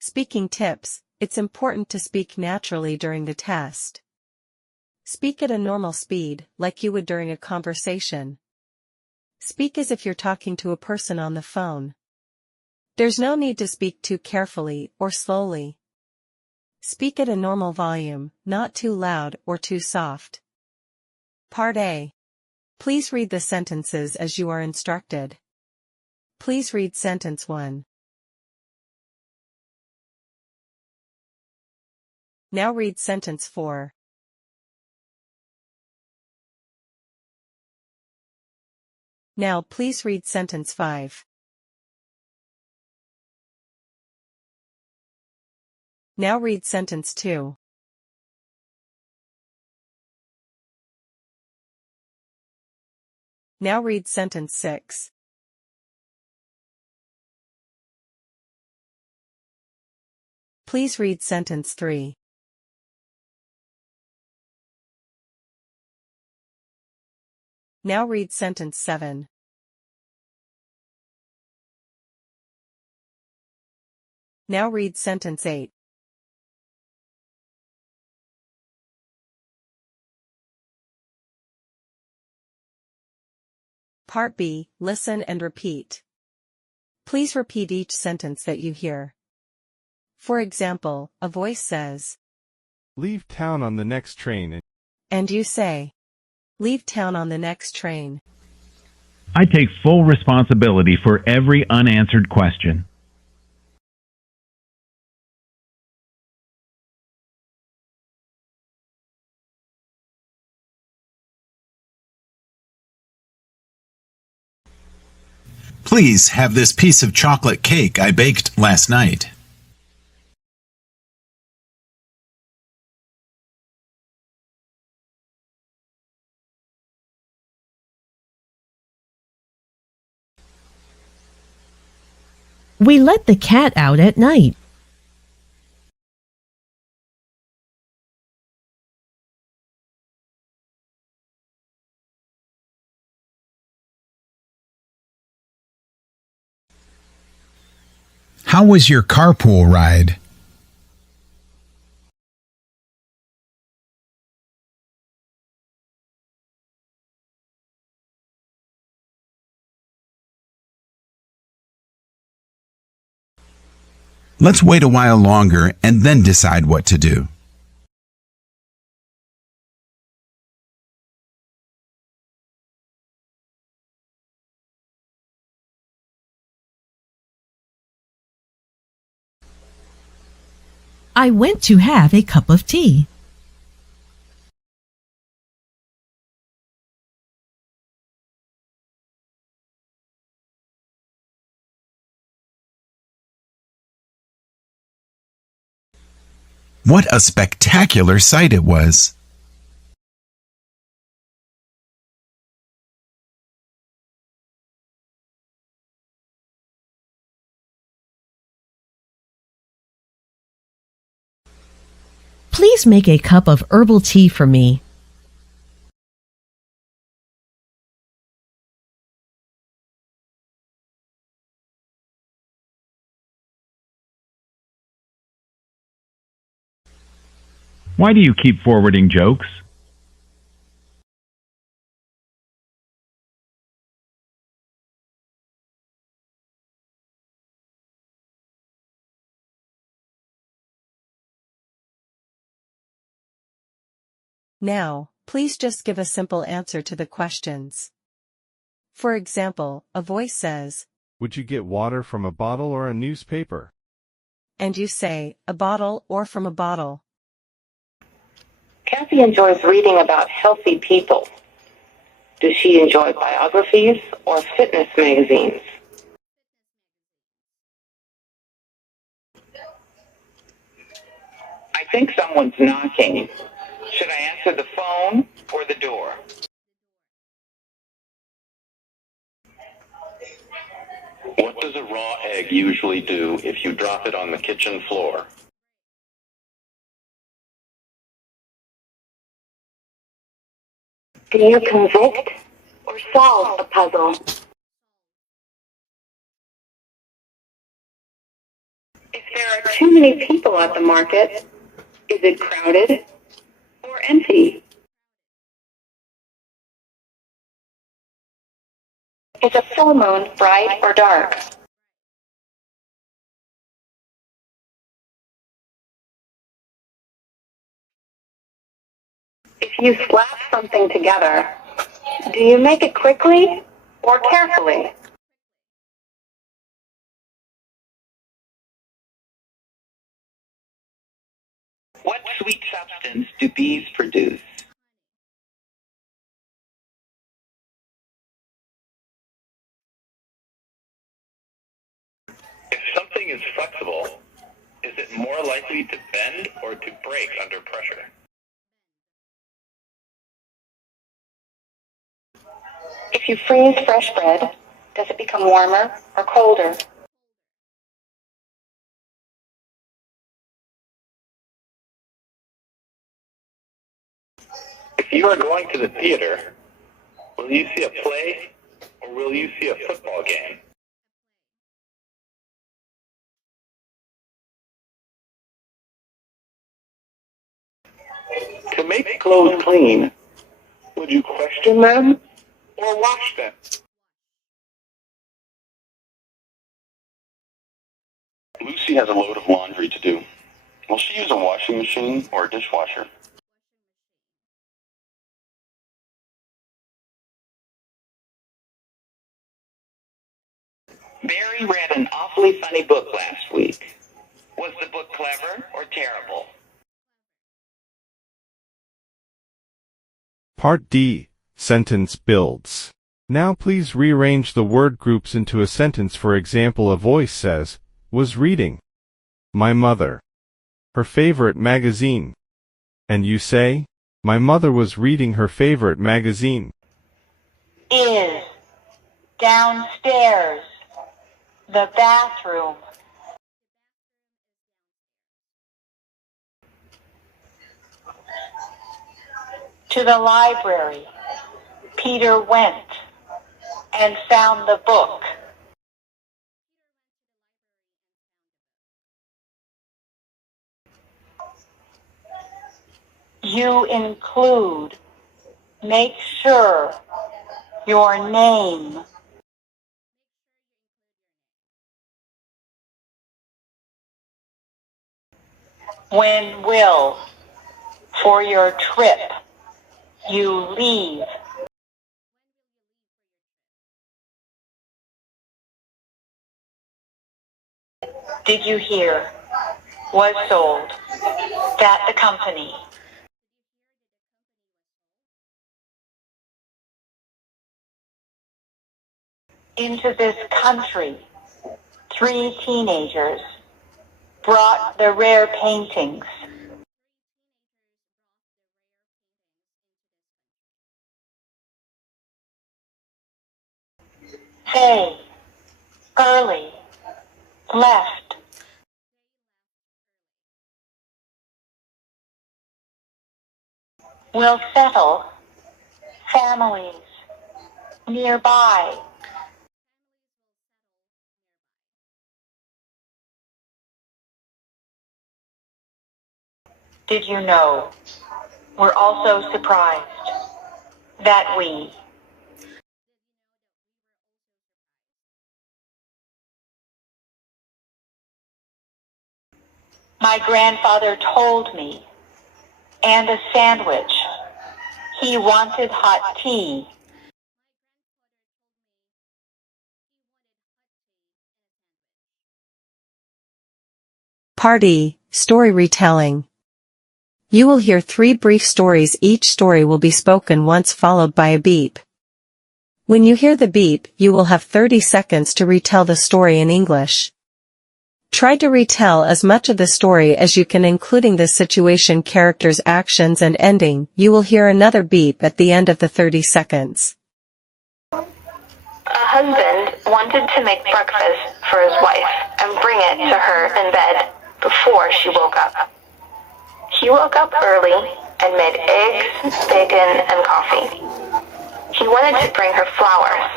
Speaking tips: it's important to speak naturally during the test. Speak at a normal speed, like you would during a conversation. Speak as if you're talking to a person on the phone. There's no need to speak too carefully or slowly. Speak at a normal volume, not too loud or too soft. Part A. Please read the sentences as you are instructed. Please read sentence 1. Now read sentence 4. Now please read sentence 5. Now read sentence 2. Now read sentence 6. Please read sentence 3. Now read sentence 7. Now read sentence 8. Part B. Listen and repeat. Please repeat each sentence that you hear. For example, a voice says, "Leave town on the next train." And you say, "Leave town on the next train." I take full responsibility for every unanswered question. Please have this piece of chocolate cake I baked last night. We let the cat out at night. How was your carpool ride? Let's wait a while longer and then decide what to do. I went to have a cup of tea. What a spectacular sight it was! Please make a cup of herbal tea for me. Why do you keep forwarding jokes? Now, please just give a simple answer to the questions. For example, a voice says, "Would you get water from a bottle or a newspaper?" And you say, "A bottle or from a bottle." Kathy enjoys reading about healthy people. Does she enjoy biographies or fitness magazines? I think someone's knocking. Should I answer the phone or the door? What does a raw egg usually do if you drop it on the kitchen floor? Do you convict or solve a puzzle? If there are too many people at the market? Is it crowded or empty? Is a full moon bright or dark? If you slap something together, do you make it quickly or carefully? What sweet substance do bees produce? If something is flexible, is it more likely to bend or to break under pressure? If you freeze fresh bread, does it become warmer or colder? If you are going to the theater, will you see a play or will you see a football game? To make clothes clean, would you question them or wash them? Lucy has a load of laundry to do. Will she use a washing machine or a dishwasher? Barry read an awfully funny book last week. Was the book clever or terrible? Part D. Sentence builds. Now please rearrange the word groups into a sentence. For example, a voice says, was reading my mother her favorite magazine. And you say, my mother was reading her favorite magazine. Is downstairs, the bathroom. To the library, Peter went and found the book. You include, make sure, your name. When will, for your trip, you leave? Did you hear? Was sold. That the company. Into this country, 3 teenagers brought the rare paintings. They, early, left. Will settle, families, nearby. Did you know? We're also surprised that we. My grandfather told me, and a sandwich. He wanted hot tea. Party, story retelling. You will hear 3 brief stories. Each story will be spoken once followed by a beep. When you hear the beep, you will have 30 seconds to retell the story in English. Try to retell as much of the story as you can, including the situation, characters, actions, and ending. You will hear another beep at the end of the 30 seconds. A husband wanted to make breakfast for his wife and bring it to her in bed before she woke up. He woke up early and made eggs, bacon, and coffee. He wanted to bring her flowers,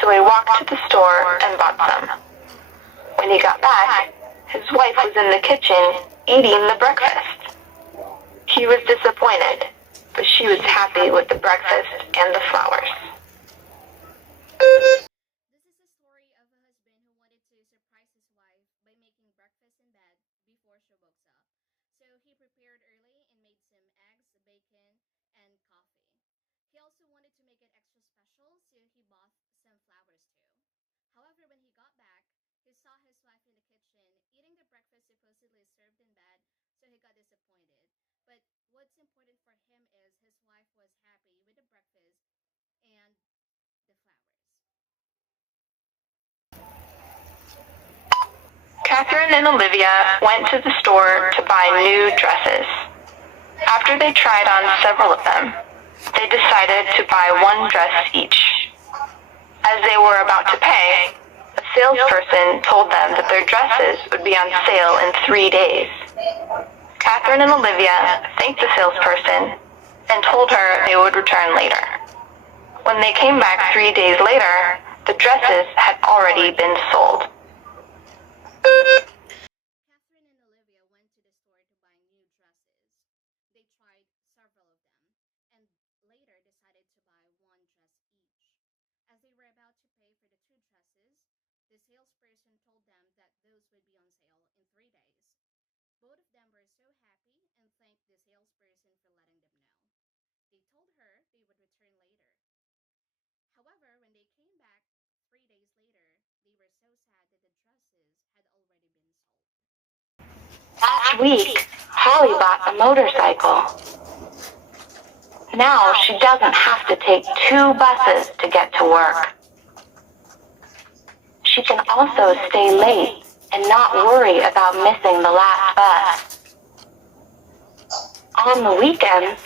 so he walked to the store and bought some. When he got back, his wife was in the kitchen eating the breakfast. He was disappointed, but she was happy with the breakfast and the flowers. This is a story of a husband who wanted to surprise his wife by making breakfast in bed before she woke up. So he prepared early and made some eggs, bacon, and coffee. He also wanted to make it extra special, so he bought some flowers too. However, when he got back, he saw his wife in the kitchen eating the breakfast supposedly served in bed, so he got disappointed. But what's important for him is his wife was happy with the breakfast and the flowers. Catherine and Olivia went to the store to buy new dresses. After they tried on several of them, they decided to buy one dress each. As they were about to pay, a salesperson told them that their dresses would be on sale in 3 days. Catherine and Olivia thanked the salesperson and told her they would return later. When they came back 3 days later, the dresses had already been sold. Catherine and Olivia went to the store to buy new dresses. They tried several of them and later decided to buy one dress each. As they were about to pay for the two dresses, the salesperson told them that those would be on sale in 3 days. Both of them were so happy and thanked the salesperson for letting them know. They told her they would return later. However, when they came back 3 days later, they were so sad that the dresses had already been sold. Last week, Holly bought a motorcycle. Now she doesn't have to take 2 buses to get to work. She can also stay late and not worry about missing the last bus. On the weekends,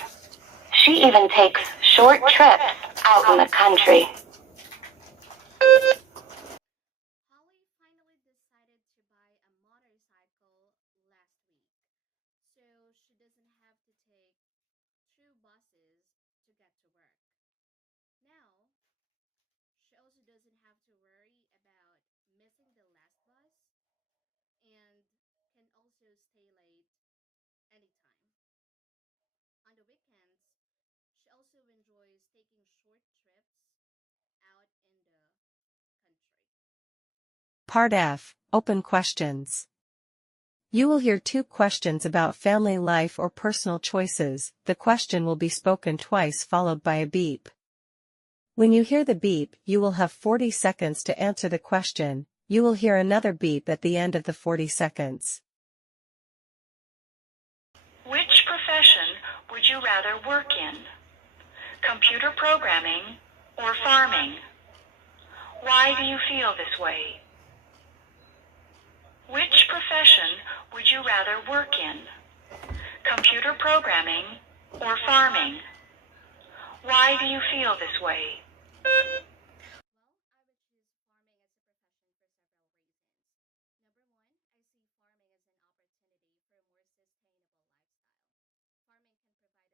she even takes short trips out in the country. Holly finally decided to buy a motorcycle last week, so she doesn't have to take 2 buses to get to work. Now, she also doesn't have to worry about missing the last bus and can also stay late anytime. On the weekends, she also enjoys taking short trips out in the country. Part F, Open Questions. You will hear 2 questions about family life or personal choices. The question will be spoken twice followed by a beep. When you hear the beep, you will have 40 seconds to answer the question. You will hear another beep at the end of the 40 seconds. Which profession would you rather work in? Computer programming or farming? Why do you feel this way? Which profession would you rather work in? Computer programming or farming? Why do you feel this way? Well, I would choose farming as a profession for several reasons. Number one, I see farming as an opportunity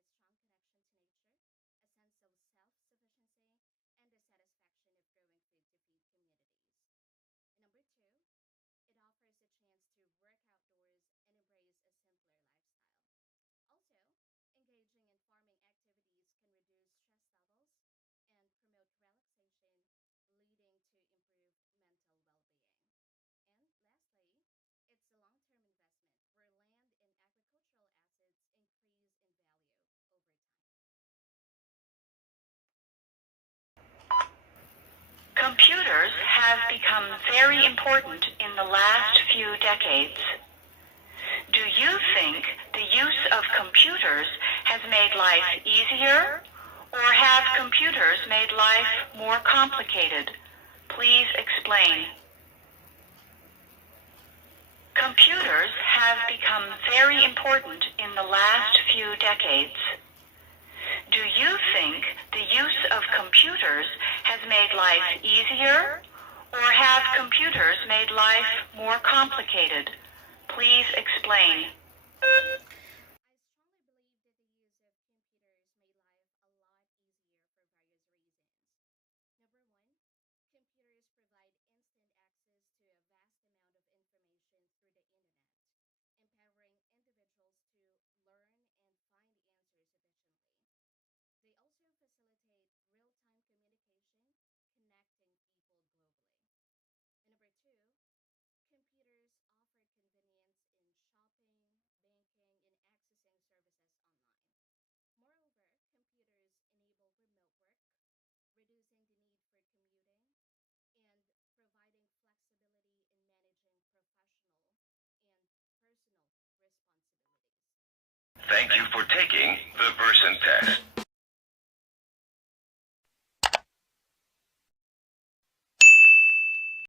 for a more sustainable lifestyle. Farming can provide a strong connection to nature, a sense of self-sufficiency, and the satisfaction of growing food to feed communities. And number two, it offers a chance to work outdoors and embrace a simpler lifestyle. Also, engaging in farming activities can reduce stress levels and promote relaxation, leading to improved mental well-being. And lastly, it's a long-term investment where land and agricultural assets increase in value over time. Computers have become very important in the last few decades. Do you think the use of computers has made life easier, or have computers made life more complicated? Please explain. Computers have become very important in the last few decades. Do you think the use of computers has made life easier, or have computers made life more complicated? Please explain. I strongly believe that the use of computers made life a lot easier for various reasons. Number one, computers provide instant access to a vast amount of information through the internet. Thank you for taking the Versant test.